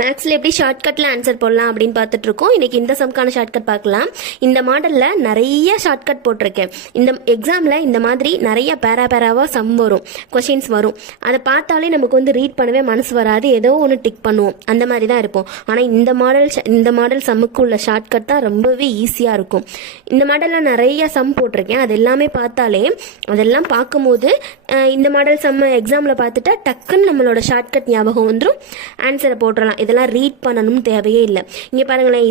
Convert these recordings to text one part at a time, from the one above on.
மேக்ஸில் எப்படி ஷார்ட்கட்டில் ஆன்சர் போடலாம் அப்படின்னு பார்த்துட்டு இருக்கோம். இன்னைக்கு இந்த சம்க்கான ஷார்ட்கட் பார்க்கலாம். இந்த மாடலில் நிறைய ஷார்ட்கட் போட்டிருக்கேன். இந்த எக்ஸாமில் இந்த மாதிரி நிறைய பேராவாக சம் வரும், கொஷின்ஸ் வரும். அதை பார்த்தாலே நமக்கு வந்து ரீட் பண்ணவே மனசு வராது, ஏதோ ஒன்று டிக் பண்ணுவோம், அந்த மாதிரி தான் இருப்போம். ஆனால் இந்த மாடல் சம்முக்கு உள்ள ஷார்ட்கட் தான் ரொம்பவே ஈஸியாக இருக்கும். இந்த மாடலில் நிறைய சம் போட்டிருக்கேன். அது எல்லாமே பார்த்தாலே அதெல்லாம் பார்க்கும்போது இந்த மாடல் சம் எக்ஸாமில் பார்த்துட்டா டக்குன்னு நம்மளோட ஷார்ட்கட் ஞாபகம் வந்துடும், ஆன்சரை போட்டுடலாம். இதெல்லாம் ரீட் பண்ணணும் தேவையே இல்லை. இங்கே பாருங்களேன்,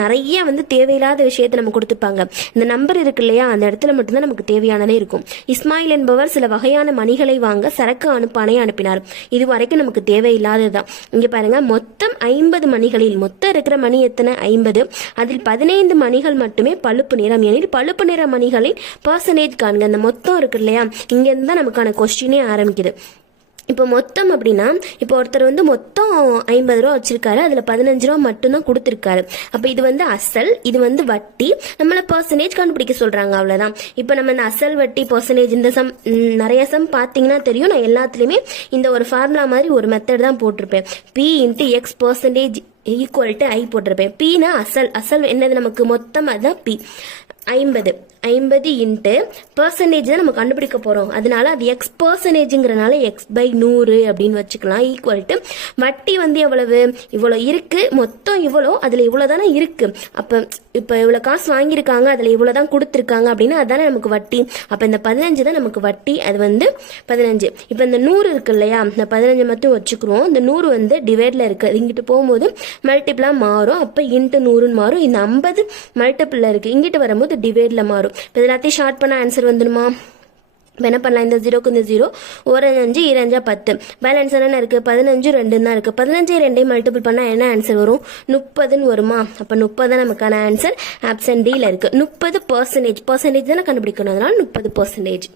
நிறைய வந்து தேவையில்லாத விஷயத்தை நம்ம கொடுத்துருப்பாங்க. இந்த நம்பர் இருக்கு இல்லையா, அந்த இடத்துல மட்டும்தான் நமக்கு தேவையானதே இருக்கும். இஸ்மாயில் என்பவர் சில வகையான மணிகளை வாங்க சரக்கு அனுப்பானை அனுப்பினார். இது வரைக்கும் நமக்கு தேவையில்லாததுதான். இங்கே பாருங்க, மொத்தம் 50 மணிகளில் மொத்தம் இருக்கிற மணி எத்தனை? 50. அதில் 15 மணிகள் மட்டுமே பழுப்பு நிறம் எனில் பழுப்பு நிற மணிகளின் பர்சன்டேஜ் காண்க. அந்த மொத்தம் இருக்கு இல்லையா, இங்கேருந்து தான் நமக்கான கொஸ்டினே ஆரம்பிக்குது. இப்போ மொத்தம் அப்படின்னா, இப்போ ஒருத்தர் வந்து மொத்தம் 50 ரூபா வச்சிருக்காரு, அதில் 15 ரூபா மட்டும்தான் கொடுத்துருக்காரு. அப்போ இது வந்து அசல், இது வந்து வட்டி. நம்மளை பர்சன்டேஜ் கண்டுபிடிக்க சொல்றாங்க, அவ்வளோதான். இப்போ நம்ம இந்த அசல், வட்டி, பர்சன்டேஜ், இந்த சம் நிறைய சம் பார்த்தீங்கன்னா தெரியும். நான் எல்லாத்துலேயுமே இந்த ஒரு ஃபார்முலா மாதிரி ஒரு மெத்தட் தான் போட்டிருப்பேன். P × X % equal to I போட்டிருப்பேன். Pனா அசல் என்னது நமக்கு மொத்தம், அதுதான் P. 50 இன்ட்டு பர்சன்டேஜ் தான் நம்ம கண்டுபிடிக்க போறோம். அதனால அது எக்ஸ் பர்சன்டேஜ்ங்கிறனால X/100 அப்படின்னு வச்சுக்கலாம். ஈக்குவல் டு வட்டி வந்து எவ்வளவு? இவ்வளோ இருக்கு, மொத்தம் இவ்வளோ, அதுல இவ்வளோ தானே இருக்கு. அப்ப இப்போ இவ்வளோ காசு வாங்கியிருக்காங்க, அதுல இவ்வளோ தான் கொடுத்துருக்காங்க அப்படின்னா அதுதானே நமக்கு வட்டி. அப்போ இந்த 15 தான் நமக்கு வட்டி, அது வந்து 15. இப்போ இந்த 100 இருக்கு இல்லையா, இந்த 15 மட்டும் வச்சுக்கிறோம். இந்த 100 வந்து டிவைட்ல இருக்கு, இங்கிட்டு போகும்போது மல்டிபிளா மாறும். அப்போ இன்ட்டு 100ன்னு மாறும். இந்த 50 மல்டிபிள்ல இருக்கு, இங்கிட்டு வரும்போது டிவைட்ல மாறும். இப்போ எல்லாத்தையும் ஷார்ட் பண்ண ஆன்சர் வந்துடுமா? இப்போ என்ன பண்ணலாம், இந்த 0க்கு இந்த 0, 1 5 2 10, பேலன்ஸ் என்ன இருக்கு? 15 2 தான் இருக்கு. 15 2 மல்டிபிள் பண்ணா என்ன ஆன்சர் வரும்? 30ன்னு வருமா? அப்போ 30 தான் நமக்கான ஆன்சர். ஆப்ஷன் டில இருக்கு. 30% பர்சன்டேஜ் தானே கண்டுபிடிக்கணும், அதனால 30%.